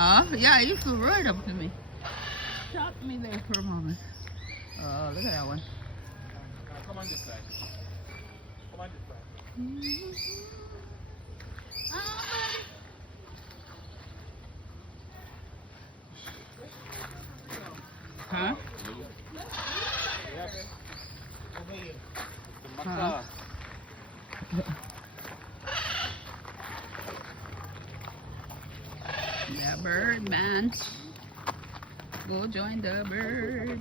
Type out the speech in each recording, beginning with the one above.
Yeah, he flew right up to me. Stopped me there for a moment. Oh, look at that one. Come on this side. Come on this side. Huh? Huh? The bird man. Go join the bird.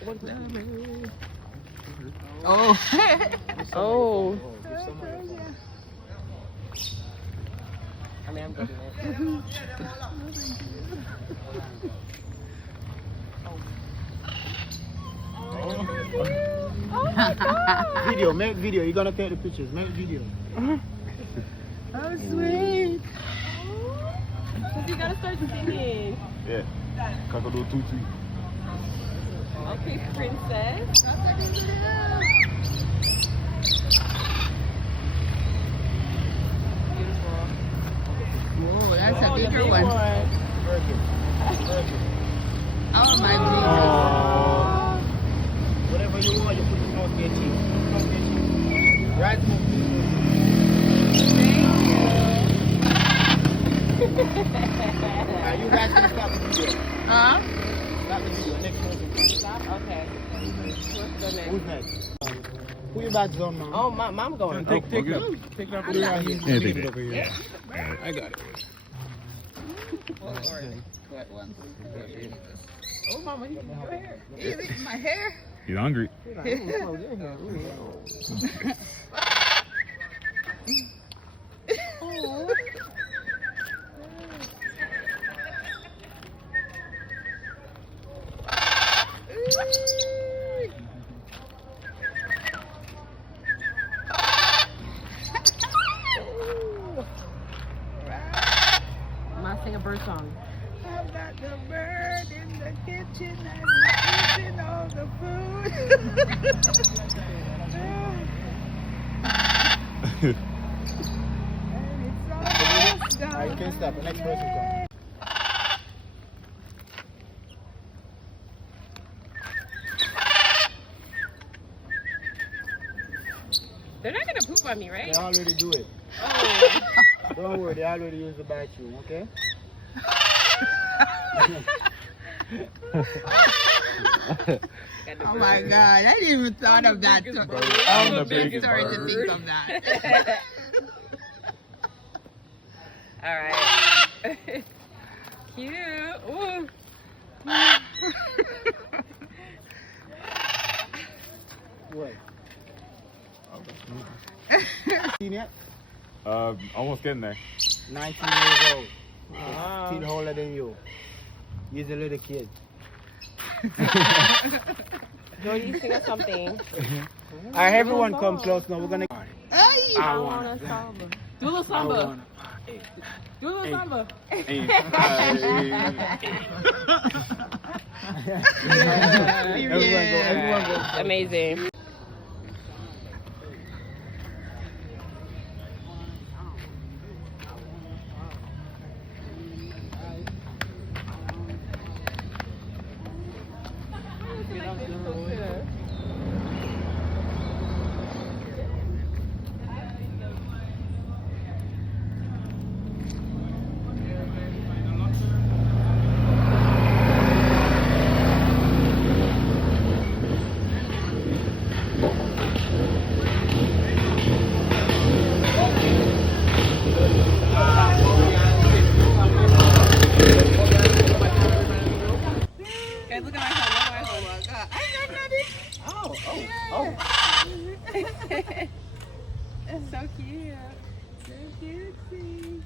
The bird. Oh. Oh. I mean, I'm good at it. Video, make video. You're gonna take the pictures. Make video. Oh, sweet. You gotta start singing. Yeah. Kakadu tutu. Okay, princess. Beautiful. Whoa, that's a Oh, the bigger big one. Oh my Jesus. Whatever you want, you put it out there, chief. Right move. You guys can stop the video. Huh? Stop the video. Next person. Stop? Okay. What's the next? Who's next? Who your badge on, man? Oh, mom going. Take that. Take that for Yeah, you. take it. Over here. I got it. Oh, mama, you eating your hair. You eating my hair? You hungry? Mom, sing a bird song. I've got the bird in the kitchen and eating all the food. Alright, you can stop. The next person come. They're not gonna poop on me, right? They already do it. Oh. Don't worry, they already use the bathroom, okay? Oh my God, I didn't even thought of that. I'm the Big biggest story to bird. think of that. All right. Cute. Ooh. What? Seen yet? Almost getting there. 19 years old. Wow. Still older than you. He's a little kid. Jordy, sing us something. Alright, everyone come close now. We're gonna. Hey! I I want wanna it. samba. Do a little I samba. want it. Do a little samba. Everyone go. Amazing. Guys, look at my phone. Look at my phone. Oh, It's so cute. So cutesy.